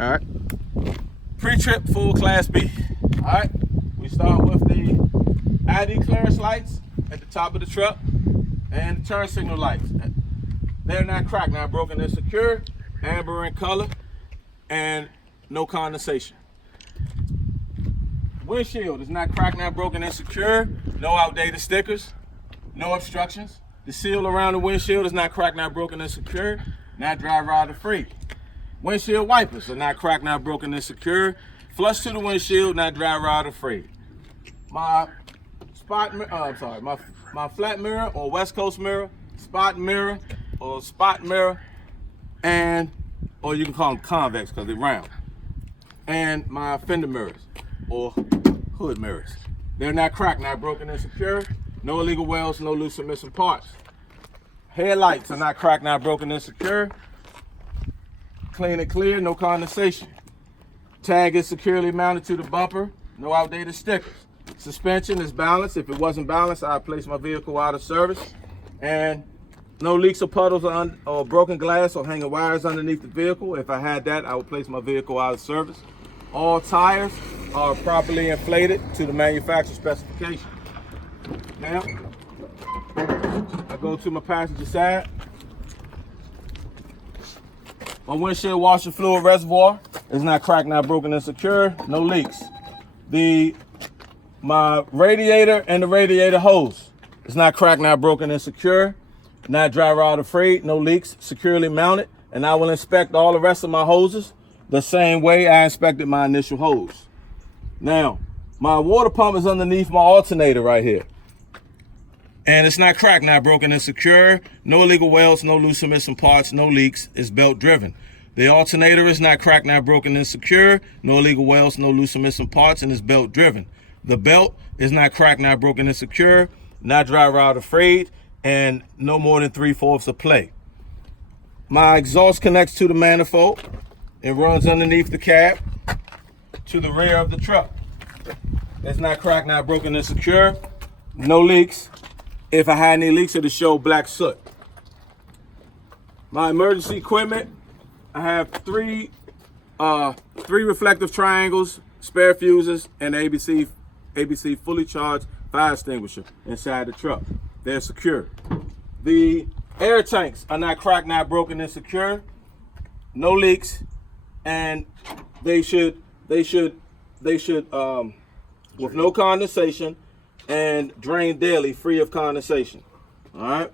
All right. Pre-trip full Class B. All right. We start with the ID clearance lights at the top of the truck and the turn signal lights. They're not cracked, not broken, they're secure, amber in color, and no condensation. Windshield is not cracked, not broken, and secure. No outdated stickers, no obstructions. The seal around the windshield is not cracked, not broken, and secure. Not dry rot free. Windshield wipers are not cracked, not broken, and secure. Flush to the windshield, not dry rot free. My flat mirror or West Coast mirror, spot mirror, and or you can call them convex because they're round. And my fender mirrors or hood mirrors. They're not cracked, not broken, and secure. No illegal welds, no loose or missing parts. Headlights are not cracked, not broken, and secure. Clean and clear, no condensation. Tag is securely mounted to the bumper, no outdated stickers. Suspension is balanced. If it wasn't balanced, I'd place my vehicle out of service. And no leaks or puddles or broken glass or hanging wires underneath the vehicle. If I had that, I would place my vehicle out of service. All tires are properly inflated to the manufacturer specification. Now, I go to my passenger side. My windshield washer fluid reservoir is not cracked, not broken, and secure. No leaks. My radiator and the radiator hose is not cracked, not broken, and secure. Not dry rot free, no leaks, securely mounted. And I will inspect all the rest of my hoses the same way I inspected my initial hose. Now, my water pump is underneath my alternator right here. And it's not cracked, not broken, and secure. No illegal welds, no loose or missing parts, no leaks. It's belt driven. The alternator is not cracked, not broken, and secure. No illegal welds, no loose or missing parts, and it's belt driven. The belt is not cracked, not broken, and secure. Not dry rot free, and no more than 3/4 of play. My exhaust connects to the manifold. It runs underneath the cab to the rear of the truck. It's not cracked, not broken, and secure. No leaks. If I had any leaks, it'll show black soot. My emergency equipment, I have three reflective triangles, spare fuses, and ABC fully charged fire extinguisher inside the truck. They're secure. The air tanks are not cracked, not broken, and secure. No leaks, and they should with no condensation and drain daily, free of condensation. All right.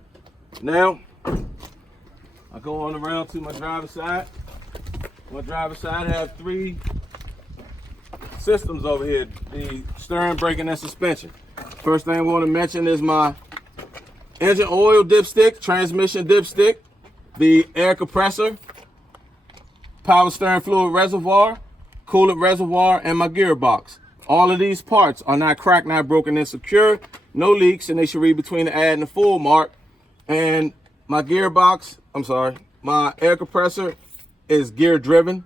Now I go on around to my driver's side. My driver's side has 3 systems over here: the steering, braking, and suspension. First thing I want to mention is my engine oil dipstick, transmission dipstick, the air compressor, power steering fluid reservoir, coolant reservoir, and my gearbox. All of these parts are not cracked, not broken, and secure. No leaks, and they should read between the add and the full mark. And my my air compressor is gear driven.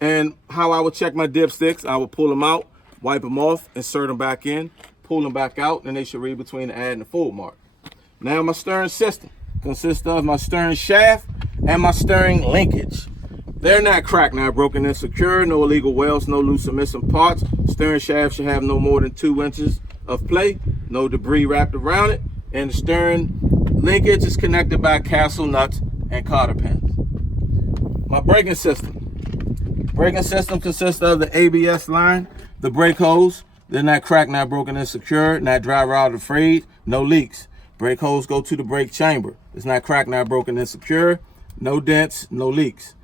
And how I would check my dipsticks, I would pull them out, wipe them off, insert them back in, pull them back out, and they should read between the add and the full mark. Now my steering system consists of my steering shaft and my steering linkage. They're not cracked, not broken, and secure. No illegal welds, no loose or missing parts. Steering shaft should have no more than 2 inches of play, no debris wrapped around it, and the steering linkage is connected by castle nuts and cotter pins. My braking system. Braking system consists of the ABS line, the brake hose. They're not cracked, not broken, and secure. Not dry rot free, no leaks. Brake hose go to the brake chamber. It's not cracked, not broken, and secure. No dents, no leaks.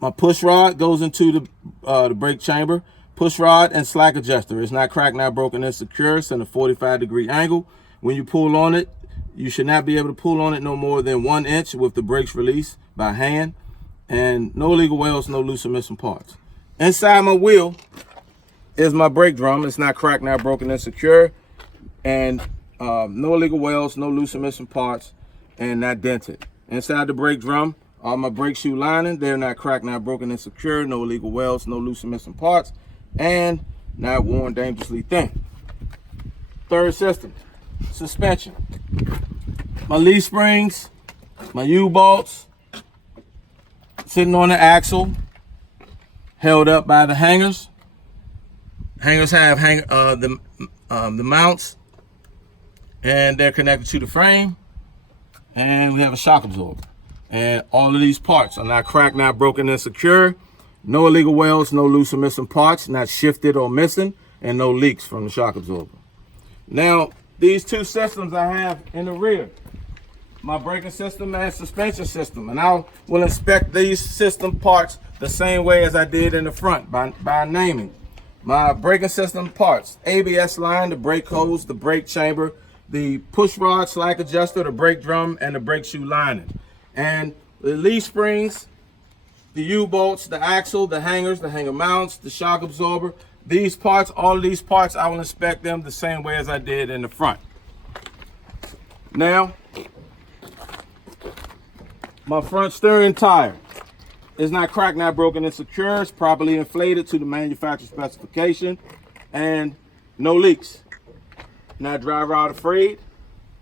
My push rod goes into the brake chamber. Push rod and slack adjuster. It's not cracked, not broken, and secure. It's in a 45-degree angle. When you pull on it, you should not be able to pull on it no more than 1 inch with the brakes released by hand. And no illegal welds, no loose or missing parts. Inside my wheel is my brake drum. It's not cracked, not broken, and secure. And no illegal welds, no loose or missing parts, and not dented. Inside the brake drum are my brake shoe lining. They're not cracked, not broken, and secure. No illegal welds, no loose or missing parts, and not worn dangerously thin. Third system, suspension. My leaf springs, my U-bolts, sitting on the axle, held up by the hangers. Hangers have the mounts, and they're connected to the frame. And we have a shock absorber. And all of these parts are not cracked, not broken, and secure. No illegal welds, no loose or missing parts, not shifted or missing, and no leaks from the shock absorber. Now, these two systems I have in the rear, my braking system and suspension system, and I will inspect these system parts the same way as I did in the front by naming. My braking system parts: ABS line, the brake hose, the brake chamber, the push rod slack adjuster, the brake drum, and the brake shoe lining. And the leaf springs, the U-bolts, the axle, the hangers, the hanger mounts, the shock absorber, these parts, all of these parts, I will inspect them the same way as I did in the front. Now, my front steering tire is not cracked, not broken, and secure. It's properly inflated to the manufacturer specification, and no leaks. Not dry rot afraid.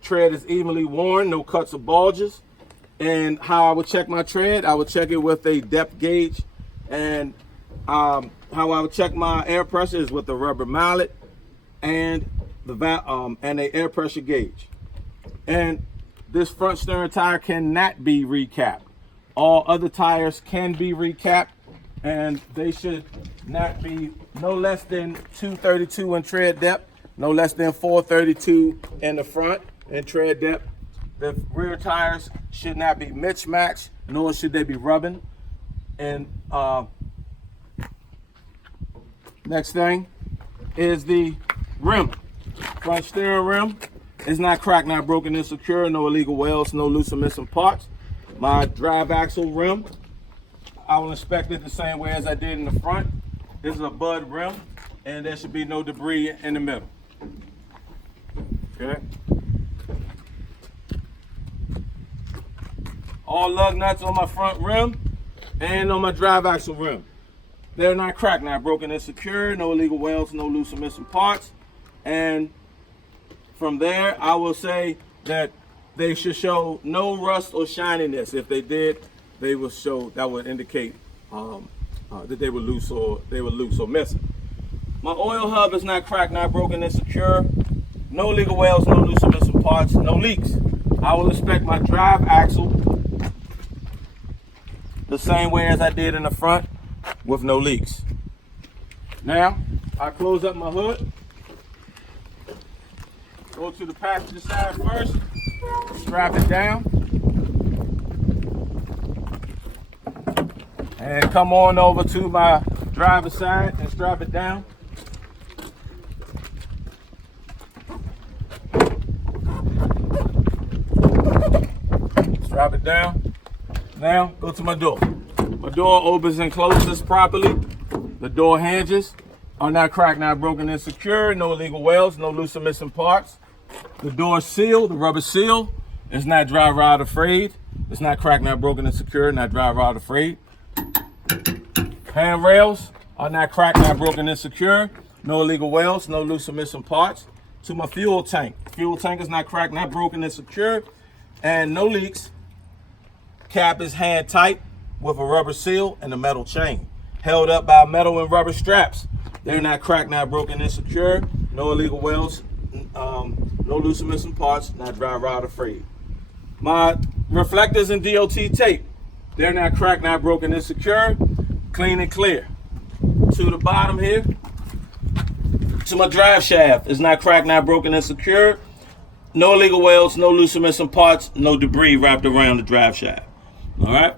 Tread is evenly worn, no cuts or bulges. And how I would check my tread, I would check it with a depth gauge, and how I would check my air pressure is with a rubber mallet and a air pressure gauge. And this front steering tire cannot be recapped. All other tires can be recapped, and they should not be no less than 232 in tread depth, no less than 432 in the front in tread depth. The rear tires should not be mismatched, nor should they be rubbing. And next thing is the rim. Front steering rim is not cracked, not broken, and secure. No illegal welds, no loose or missing parts. My drive axle rim, I will inspect it the same way as I did in the front. This is a bud rim, and there should be no debris in the middle. Okay. All lug nuts on my front rim and on my drive axle rim. They're not cracked, not broken, and secure. No illegal welds, no loose or missing parts. And from there, I will say that they should show no rust or shininess. If they did, they will show, that would indicate that they were loose or missing. My oil hub is not cracked, not broken, and secure. No illegal welds, no loose or missing parts, no leaks. I will inspect my drive axle the same way as I did in the front with no leaks. Now, I close up my hood. Go to the passenger side first, strap it down, and come on over to my driver's side and strap it down. Strap it down. Now, go to my door. My door opens and closes properly. The door hinges are not cracked, not broken, and secure. No illegal welds, no loose or missing parts. The door seal, the rubber seal, is not dry rot afraid. It's not cracked, not broken, and secure, not dry rot afraid. Handrails are not cracked, not broken, and secure. No illegal welds, no loose or missing parts. To my fuel tank. Fuel tank is not cracked, not broken, and secure, and no leaks. Cap is hand tight with a rubber seal and a metal chain, held up by metal and rubber straps. They're not cracked, not broken, and secure. No illegal welds, no loose or missing parts, not dry rot afraid. My reflectors and DOT tape, they're not cracked, not broken, and secure. Clean and clear. To the bottom here, to my drive shaft, is not cracked, not broken, and secure. No illegal welds, no loose or missing parts, no debris wrapped around the drive shaft. All right.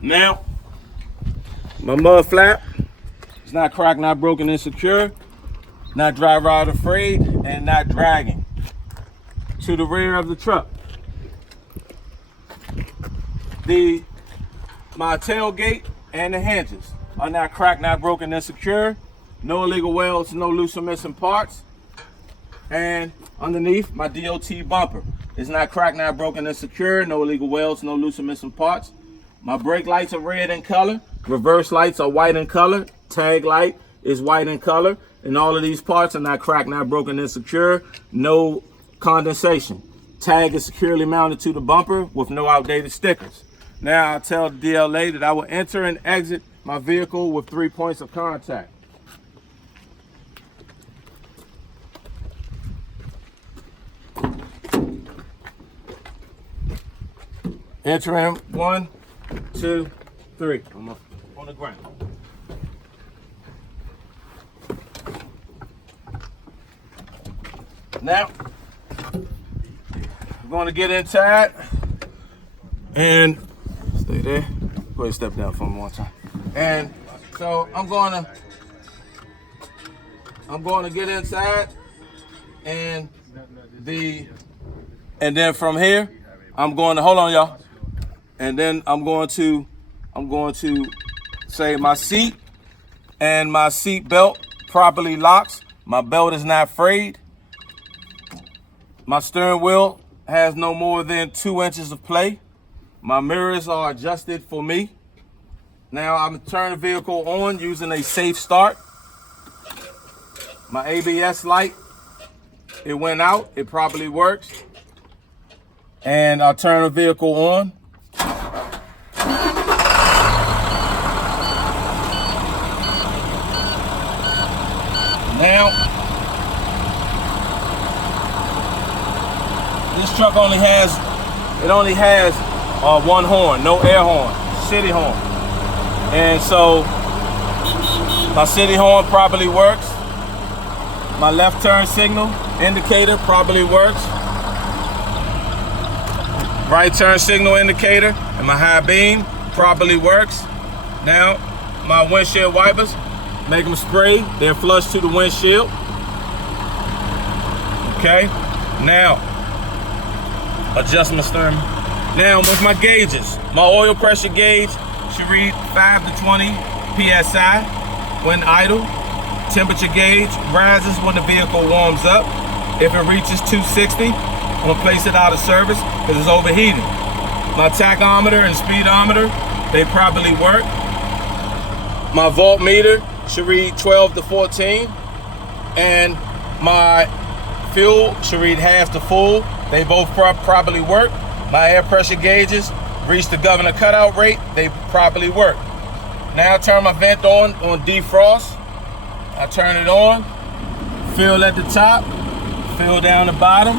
Now, my mud flap is not cracked, not broken, and secure, not dry rot afraid, and not dragging. To the rear of the truck, my tailgate and the hinges are not cracked, not broken, and secure. No illegal welds, no loose or missing parts. And underneath, my DOT bumper is not cracked, not broken, and secure. No illegal welds, no loose or missing parts. My brake lights are red in color. Reverse lights are white in color. Tag light is white in color. And all of these parts are not cracked, not broken, and secure. No condensation. Tag is securely mounted to the bumper with no outdated stickers. Now I tell the DLA that I will enter and exit my vehicle with 3 points of contact. Entering 1, 2, 3. I'm on the ground. Now, I'm going to get inside and stay there. Go ahead and step down for me one time. And so I'm going to get inside, and then from here, I'm going to hold on, y'all. And then I'm going to say my seat and my seat belt properly locks. My belt is not frayed. My steering wheel has no more than 2 inches of play. My mirrors are adjusted for me. Now I'm turning the vehicle on using a safe start. My ABS light, it went out. It properly works. And I'll turn the vehicle on. Now, this truck only has one horn, no air horn, city horn. And so my city horn properly works. My left turn signal indicator properly works. Right turn signal indicator and my high beam properly works. Now, my windshield wipers, make them spray. They're flush to the windshield. Okay. Now, adjust my steering. Now, with my gauges, my oil pressure gauge should read 5 to 20 psi when idle. Temperature gauge rises when the vehicle warms up. If it reaches 260, I'm gonna place it out of service because it's overheating. My tachometer and speedometer, they properly work. My voltmeter should read 12 to 14, and my fuel should read half to full. They both properly work. My air pressure gauges reach the governor cutout rate. They properly work. Now I turn my vent on defrost. I turn it on, fill at the top, fill down the bottom,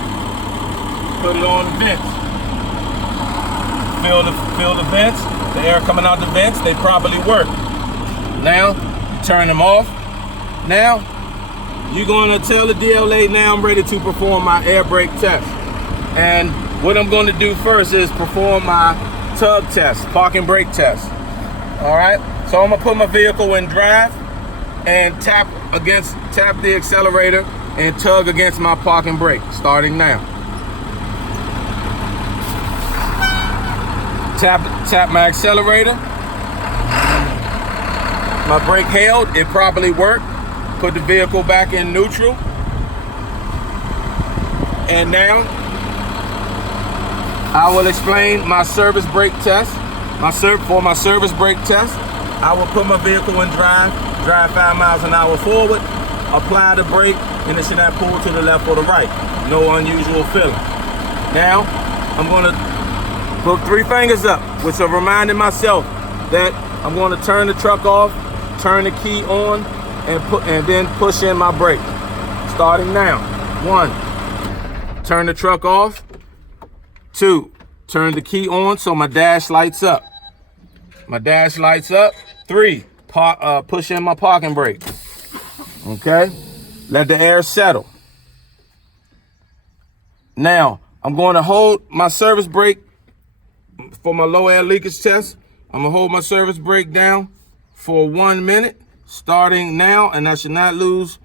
put it on the vents. Fill the vents, the air coming out the vents, they properly work. Now, turn them off. Now, you're gonna tell the DLA now I'm ready to perform my air brake test. And what I'm gonna do first is perform my tug test, parking brake test. All right, so I'm gonna put my vehicle in drive and tap the accelerator and tug against my parking brake, starting now. Tap my accelerator. My brake held, it properly worked. Put the vehicle back in neutral. And now, I will explain my service brake test. For my service brake test, I will put my vehicle in drive 5 miles an hour forward, apply the brake, and it should not pull to the left or the right. No unusual feeling. Now, I'm gonna put 3 fingers up, which are reminding myself that I'm gonna turn the truck off, turn the key on, and then push in my brake. Starting now. 1, turn the truck off. 2, turn the key on so my dash lights up. My dash lights up. 3, push in my parking brake. Okay? Let the air settle. Now, I'm going to hold my service brake for my low air leakage test. I'm going to hold my service brake down for 1 minute, starting now, and I should not lose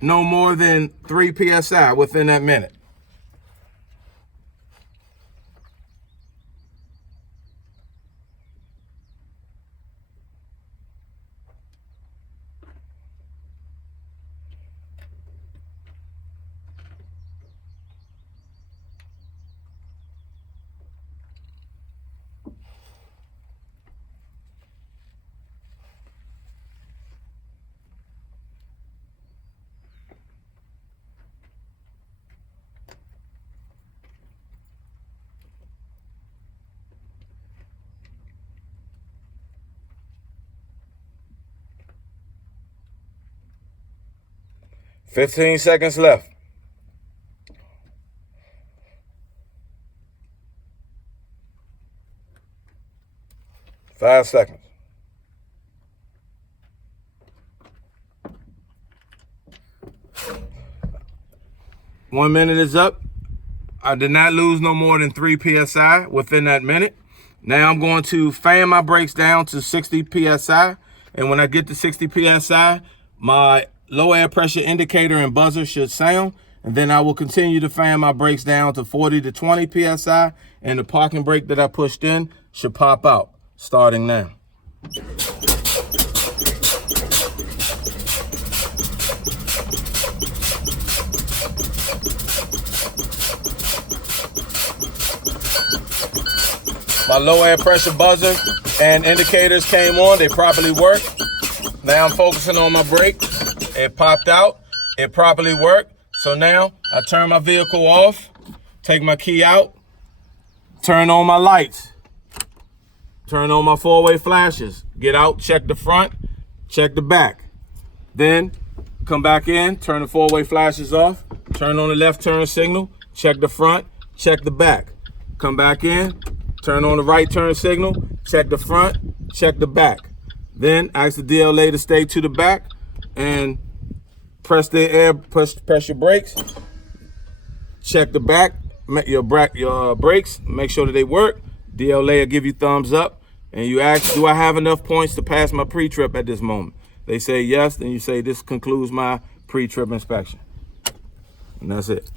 no more than 3 psi within that minute. 15 seconds left. Five seconds. One minute is up. I did not lose no more than 3 PSI within that minute. Now I'm going to fan my brakes down to 60 PSI. And when I get to 60 PSI, my low air pressure indicator and buzzer should sound. And then I will continue to fan my brakes down to 40 to 20 PSI. And the parking brake that I pushed in should pop out starting now. My low air pressure buzzer and indicators came on. They properly worked. Now I'm focusing on my brake. It popped out. It properly worked. So now I turn my vehicle off, take my key out, turn on my lights, turn on my four-way flashes, get out, check the front, check the back. Then come back in, turn the four-way flashes off, turn on the left turn signal, check the front, check the back. Come back in, turn on the right turn signal, check the front, check the back. Then ask the DLA to stay to the back and press your brakes, check the back, your brakes, make sure that they work. DLA will give you thumbs up, and you ask, do I have enough points to pass my pre-trip at this moment? They say yes, then you say this concludes my pre-trip inspection. And that's it.